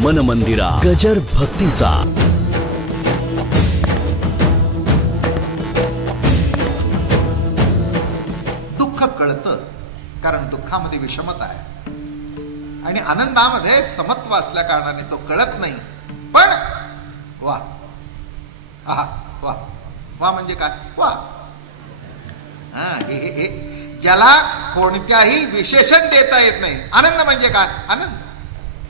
मन मंदिरा गजर भक्तीचा. दुःख कळतं कारण दुःखामध्ये विषमता आहे आणि आनंदामध्ये समत्व असल्या कारणाने तो कळत नाही. पण वा आहा वा वा म्हणजे काय? वा हे ज्याला कोणत्याही विशेषण देता येत नाही. आनंद म्हणजे काय? आनंद.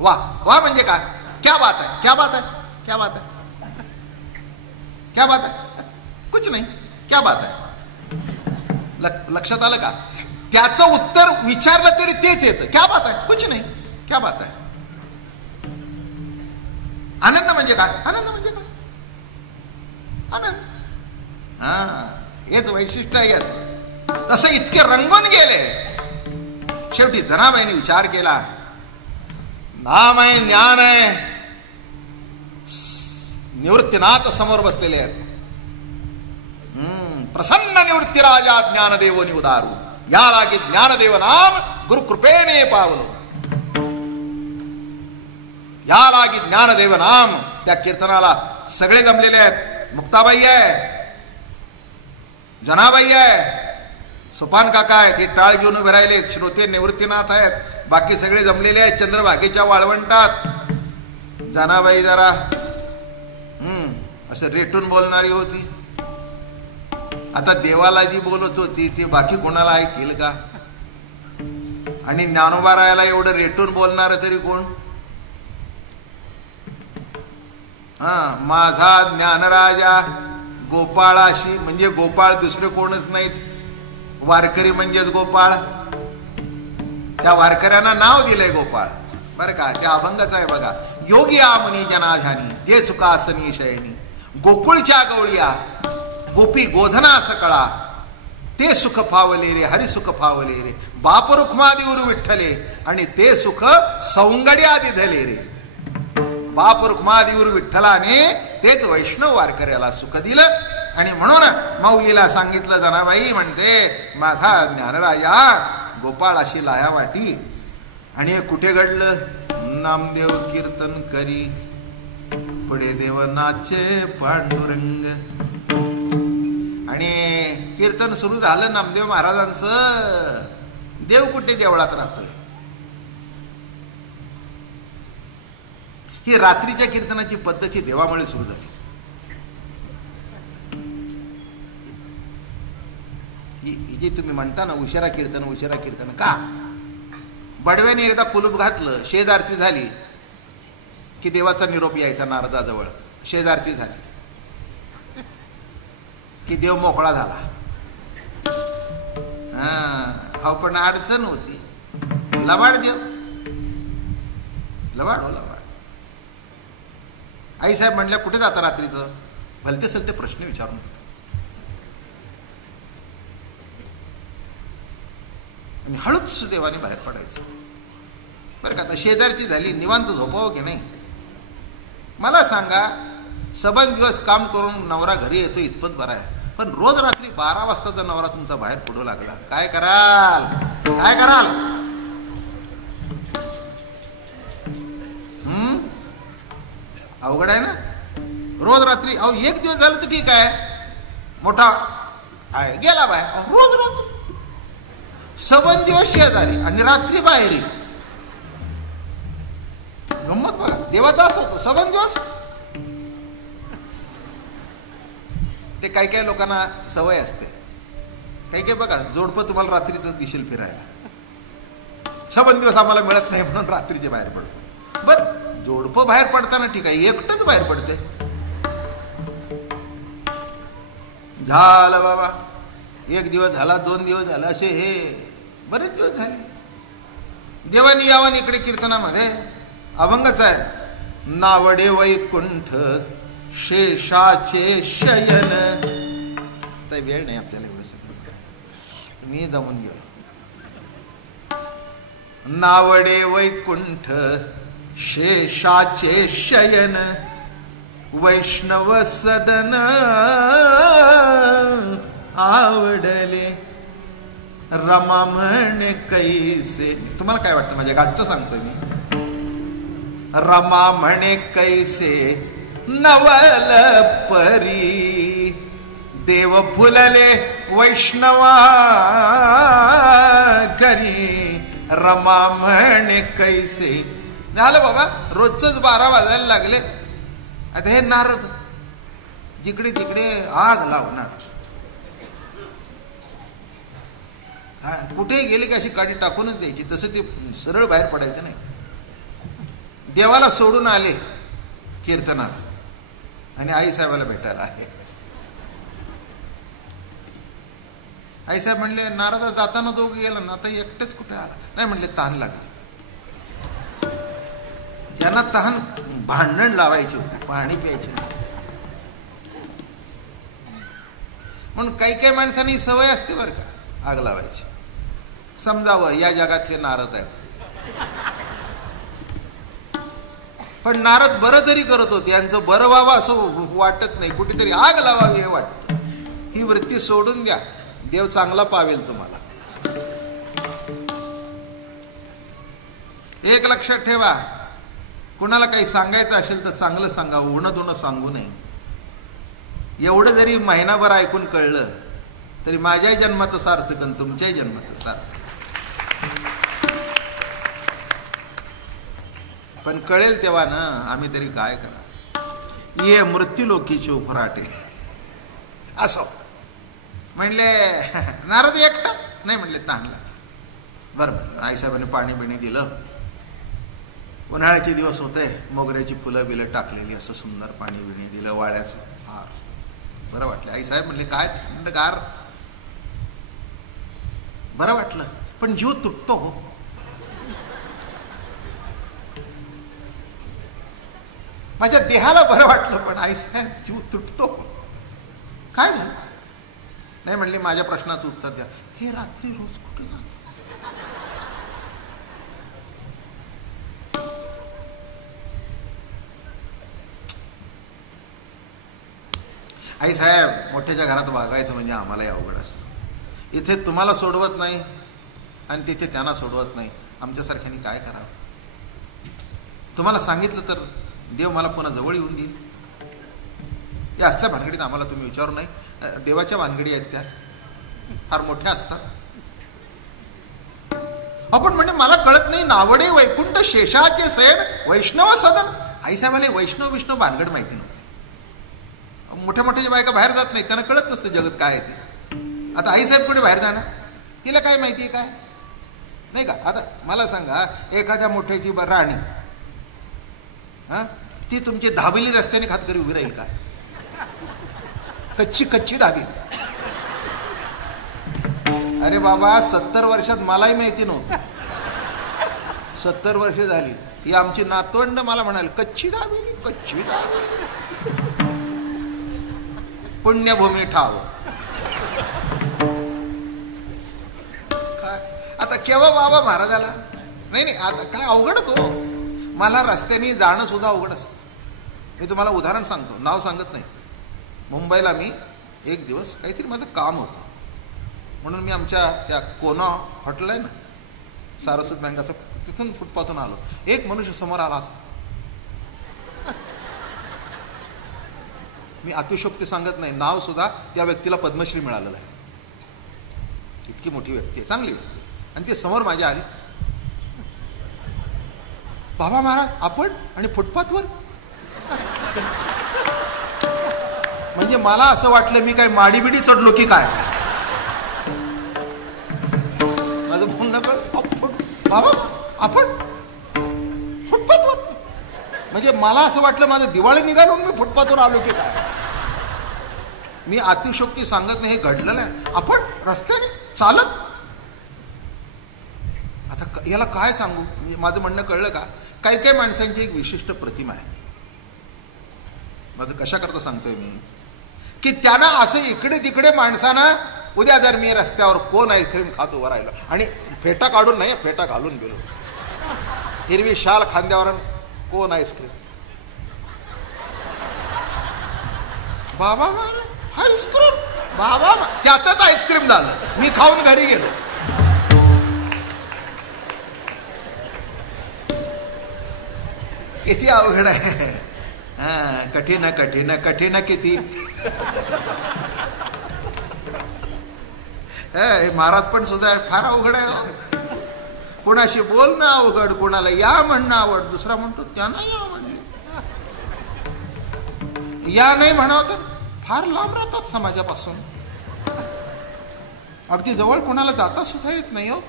वा वा म्हणजे काय? क्या बात है, क्या बात है, क्या बात है, क्या बात है, कुछ नाही, क्या बात है. लक्षात आलं का? त्याचं उत्तर विचारलं तरी तेच येतं. क्या बात आहे, कुछ नाही, क्या बात आहे. आनंद म्हणजे काय? आनंद म्हणजे काय? आनंद. हेच वैशिष्ट्य आहे याचं. तसं इतके रंगून गेले. शेवटी जनाबाईंनी विचार केला, नाम आहे, ज्ञान आहे, निवृत्तीनाथ समोर बसलेले आहेत. प्रसन्न निवृत्ती राजा ज्ञानदेव निवदारू, या लागी ज्ञानदेव नाम गुरुकृपेने पावलो. या लागी ज्ञानदेव नाम. त्या कीर्तनाला सगळे जमलेले आहेत. मुक्ताबाई आहे, जनाबाई आहे, सुपान काका आहेत, हे टाळ घेऊन उभे राहिले. श्रोते निवृत्तीनाथ आहेत, बाकी सगळे जमलेले आहेत चंद्रभागेच्या वाळवंटात. जनाबाई जरा असं रेटून बोलणारी होती. आता देवाला जी बोलत होती ती बाकी कोणाला ऐकेल का? आणि ज्ञानोबारायाला एवढं रेटून बोलणार तरी कोण? माझा ज्ञानराजा गोपाळाशी, म्हणजे गोपाळ दुसरे कोणच नाहीत. वारकरी म्हणजेच गोपाळ. त्या वारकऱ्यांना नाव दिलंय गोपाळ बरं का. त्या अभंगाचं आहे बघा. योगी आमनी जनाधानी जे सुखासनी शयनी, गोकुळच्या गवळीया गोपी गोधना सकळा, ते सुख फावले रे, हरी सुख फावले रे, बाप रुक्मादिवर विठ्ठले, आणि ते सुख सौंगड्या दिधले रे. बाप रुक्मादिवर विठ्ठलाने तेच वैष्णव वारकऱ्याला सुख दिलं. आणि म्हणून माऊलीला सांगितलं, जनाबाई म्हणते माझा ज्ञानराजा गोपाळाशी लाया वाटी. आणि कुठे घडलं? नामदेव कीर्तन करी, पुढे देव नाचे पांडुरंग. आणि कीर्तन सुरू झालं नामदेव महाराजांचं. देव कुठे? देवळात राहतोय. ही रात्रीच्या कीर्तनाची पद्धत ही देवामुळे सुरू झाली. ही जी तुम्ही म्हणता ना उशिरा कीर्तन, उशिरा कीर्तन का? बडव्याने एकदा कुलूप घातलं, शेजारती झाली की देवाचा निरोप यायचा नारदाजवळ. शेजारती झाली की देव मोकळा झाला. हा पण अडचण होती. लबाड देव, लबाड हो लबाड. आईसाहेब म्हणल्या कुठे जाता रात्रीचं? भलते सलते प्रश्न विचारून होते. आणि हळूच देवाने बाहेर पडायचं बरं का. आता शेजारची झाली, निवांत झोपावं की नाही? मला सांगा, सबन दिवस काम करून नवरा घरी येतो इतपत बरा आहे, पण रोज रात्री 12 वाजता जर नवरा तुमचा बाहेर पडू लागला, काय कराल? काय कराल? अवघड आहे ना. रोज रात्री. अहो एक दिवस झालं तर ठीक आहे, मोठा आहे गेला बाहेर. रोज रात्री सबन दिवस शेजारी आणि रात्री बाहेर. गंमत बघा. देवाचं असं होतं सबन दिवस. ते काही काही लोकांना सवय असते. काही काही बघा जोडपं तुम्हाला रात्रीच दिसेल फिरायला. सबन दिवस आम्हाला मिळत नाही म्हणून रात्रीचे बाहेर पडतो. बर जोडपं बाहेर पडताना ठीक आहे, एकटंच बाहेर पडते. झालं बाबा, एक दिवस झाला, 2 दिवस झाला, असे हे बरेच दिवस झाले. देवानी यावन इकडे कीर्तनामध्ये अभंगच आहे. नावडे वैकुंठ शेषाचे शयन. तर वेळ नाही आपल्याला एवढं सगळं, मी जमून गेलो. नावडे वैकुंठ शेषाचे शयन, वैष्णव सदन आवडले, रमा म्हणे कैसे. तुम्हाला काय वाटतं? माझ्या गाठचं सांगतोय मी. रमा म्हणे कैसे नवल परी, देव फुलले वैष्णवा करी, रमा म्हणे कैसे. झालं बाबा, रोजच 12 वाजायला लागले. आता हे नारद जिकडे तिकडे आग लावणार, कुठेही गेले की अशी गाडी टाकूनच द्यायची. तसं ते सरळ बाहेर पडायचं नाही. देवाला सोडून आले कीर्तनाला आणि आईसाहेबाला भेटायला आहे. आईसाहेब म्हणले नारदा जाताना दोघं गेला ना, आता एकटेच कुठे आला. नाही म्हणले तहान लागली. त्यांना तहान भांडण लावायची होती, पाणी प्यायची नाही. म्हणून काही काही माणसांनी सवय असते बरं का आग लावायची. समजावं या जगातले नारद आहेत. पण नारद बरं तरी करत होते, यांचं बरं व्हावं असं वाटत नाही, कुठेतरी आग लावावी हे वाटतं. ही वृत्ती सोडून द्या, देव चांगला पावेल तुम्हाला. एक लक्षात ठेवा, कुणाला काही सांगायचं असेल तर चांगलं सांगा, उणं दुणं सांगू नये. एवढं जरी महिनाभर ऐकून कळलं तरी माझ्याही जन्माचं सार्थक आणि तुमच्याही जन्माचं सार्थक. पण कळेल तेव्हा ना आम्ही तरी काय करा. ये मृत्यू लोकीचे उफराटे असो म्हणले. नारद एकटा नाही म्हणले ताणला. बरं आईसाहेबांनी पाणी बिणी दिलं. उन्हाळ्याचे दिवस होते, मोगऱ्याची फुलं बिलं टाकलेली, असं सुंदर पाणी बिणी दिलं, वाळ्याचं फार बरं वाटलं. आईसाहेब म्हणले काय म्हणलं गार. बरं वाटलं पण जीव तुटतो हो. माझ्या देहाला बरं वाटलं पण आईसाहेब जीव तुटतो. काय झालं. नाही म्हणले माझ्या प्रश्नाचं उत्तर द्या. हे रात्री रोज कुठे जात. आईसाहेब मोठ्याच्या घरात वागायचं म्हणजे आम्हालाही अवघड असतं. इथे तुम्हाला सोडवत नाही आणि तिथे त्यांना सोडवत नाही. आमच्यासारख्यांनी काय करावं. तुम्हाला सांगितलं तर देव मला पुन्हा जवळ येऊन देईल. या असल्या भानगडीत आम्हाला तुम्ही विचारू नाही. देवाच्या भानगडी आहेत त्या फार मोठ्या असतात. आपण म्हणजे मला कळत नाही. नावडे वैकुंठ शेषाचे सैन वैष्णव सदन. आईसाहेबाला वैष्णव विष्णू भानगड माहिती नव्हती. मोठ्या मोठ्या बायका बाहेर जात नाही, त्यांना कळत नसतं जगत काय आहे ते. आता आईसाहेब कुठे बाहेर जाणार, तिला काय माहिती काय नाही का. आता मला सांगा, एखाद्या मोठ्याची राणी ती तुमची धाबेली रस्त्याने खातकरी उभी राहील का. कच्ची कच्ची धाबी. अरे बाबा 70 वर्षात मलाही माहिती नव्हतं. 70 वर्ष झाली ही आमची नातवंड मला म्हणाल कच्ची धाबेली कच्ची धाबेली. पुण्यभूमी ठाव. आता केव्हा बाबा महाराजाला नाही नाही. आता काय अवघडच हो. मला रस्त्याने जाणं सुद्धा अवघड असतं. मी तुम्हाला उदाहरण सांगतो, नाव सांगत नाही. मुंबईला मी एक दिवस काहीतरी माझं काम होतं म्हणून मी आमच्या त्या कोना हॉटेल आहे ना सारस्वत बँकाचं, तिथून फुटपाथून आलो. एक मनुष्य समोर आला असा. मी अतिशोक्ती सांगत नाही, नाव सुद्धा त्या व्यक्तीला पद्मश्री मिळालेलं आहे. इतकी मोठी व्यक्ती आहे, चांगली व्यक्ती आहे. आणि ते समोर माझ्या आली. बाबा महाराज आपण आणि फुटपाथवर. म्हणजे मला असं वाटलं मी काय माडीबिडी चढलो की काय. माझं म्हणणं बाबा आपण फुटपाथवर. म्हणजे मला असं वाटलं माझं दिवाळी निघालो मी फुटपाथवर आलो की काय. मी अतिशोक्ती सांगत नाही, हे घडलेलं आहे. आपण रस्त्याने चालत. आता याला काय सांगू. माझं म्हणणं कळलं का. काही काही माणसांची एक विशिष्ट प्रतिमा आहे. माझं कशा करता सांगतोय मी की त्यांना असं इकडे तिकडे माणसांना, उद्या जर मी रस्त्यावर कोण आईस्क्रीम खात उभं राहिलो आणि फेटा काढून नाही फेटा घालून गेलो, हिरवी शाल खांद्यावर, कोण आईस्क्रीम. बाबा आईस्क्रीम बाबा त्यातच आईस्क्रीम झालं. मी खाऊन घरी गेलो. किती अवघड आहे. हा, कठीण कठीण कठीण किती. महाराज पण सुद्धा फार अवघड आहे. कोणाशी बोलणं अवघड, कोणाला या म्हणणं आवड, दुसरा म्हणतो त्यांना या म्हणले. या नाही म्हणावं तर फार लांब राहतात समाजापासून. अगदी जवळ कोणाला जाता सुद्धा येत नाही हो,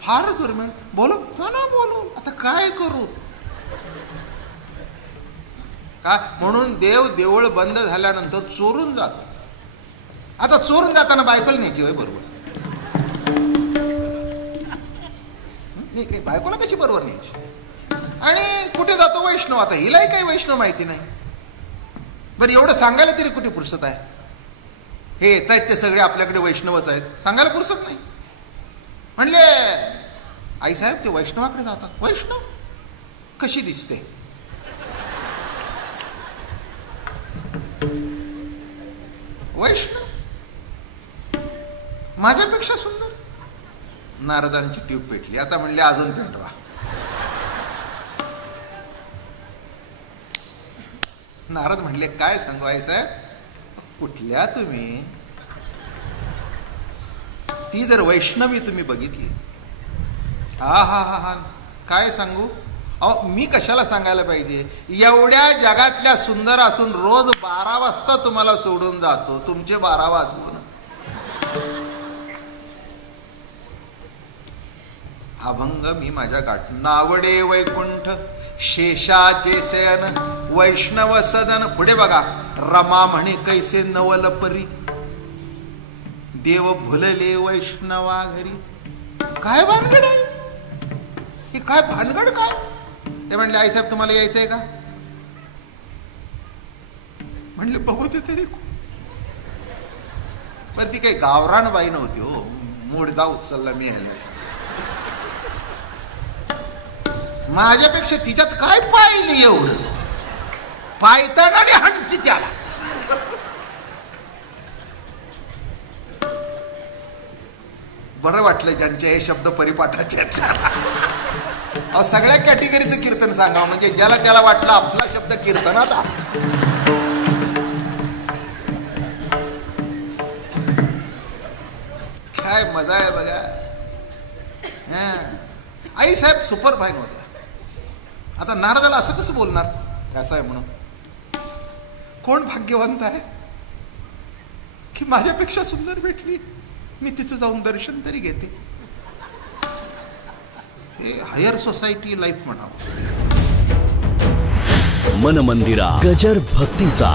फार दुर्मिळ. बोलू ना बोलू, आता काय करू. का म्हणून देऊळ बंद झाल्यानंतर चोरून जातो. आता चोरून जाताना बायकोला न्यायची वय बरोबर, बायकोला कशी बरोबर न्यायची. आणि कुठे जातो वैष्णव. आता हिलाही काही वैष्णव माहिती नाही. बरं एवढं सांगायला तरी कुठे फुरसत आहे. हे येत आहेत ते सगळे आपल्याकडे वैष्णवच आहेत, सांगायला फुरसत नाही. म्हणले आई साहेब ते वैष्णवाकडे जातात. वैष्णव कशी दिसते. वैष्णव माझ्यापेक्षा सुंदर. नारदांची ट्यूब पेटली. आता म्हणले अजून पेटवा. नारद म्हणले काय सांगू आई साहेब, कुठल्या तुम्ही. ती जर वैष्णवी तुम्ही बघितली, हा हा हा हा काय सांगू. अहो मी कशाला सांगायला पाहिजे. एवढ्या जगातल्या सुंदर असून रोज 12 वाजता तुम्हाला सोडून जातो. तुमचे 12 वाजून. अभंग मी माझ्या गाठ. नावडे वैकुंठ शेषाचे शयन वैष्णव सदन. पुढे बघा. रमा म्हणे कैसे नवल परी देव भुलले वैष्णवा घरी. काय भानगड आहे हे. काय भानगड काय. ते म्हणले आईसाहेब तुम्हाला यायचंय का. म्हणले बघू ते तरी. बरं ती काही गावरान बाई नव्हती हो, मूळदा उचलला मी ह्याचा. माझ्यापेक्षा तिच्यात काय पाहिलं एवढं. पायताना आणि हणती त्याला. बरं वाटलं ज्यांचे हे शब्द परिपाठाचे आहेत. सगळ्या कॅटेगरीचं कीर्तन सांगा, म्हणजे ज्याला त्याला वाटलं आपला शब्द कीर्तनाचा. काय मजा आहे बघा. आई साहेब सुपर फाईन होत्या. आता नारदाला असं कसं बोलणार असं आहे म्हणून. कोण भाग्यवंत आहे की माझ्यापेक्षा सुंदर भेटली, मी तिचं जाऊन दर्शन तरी घेते. हे हायर सोसायटी लाईफ म्हणावं. मन मंदिरा गजर भक्तीचा.